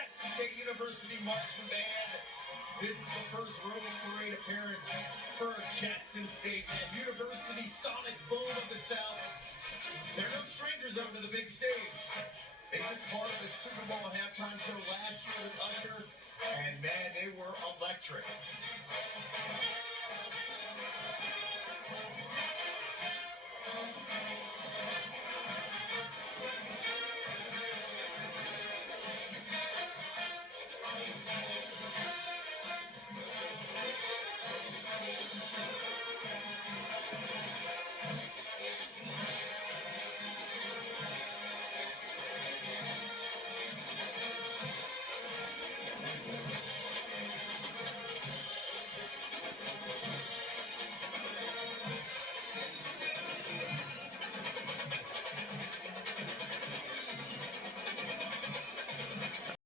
Jackson State University Marching Band. This is the first Rose Parade appearance for Jackson State and University Sonic Boom of the South. They're no strangers over to the big stage. They took part of the Super Bowl halftime show last year with Usher, and man, they were electric.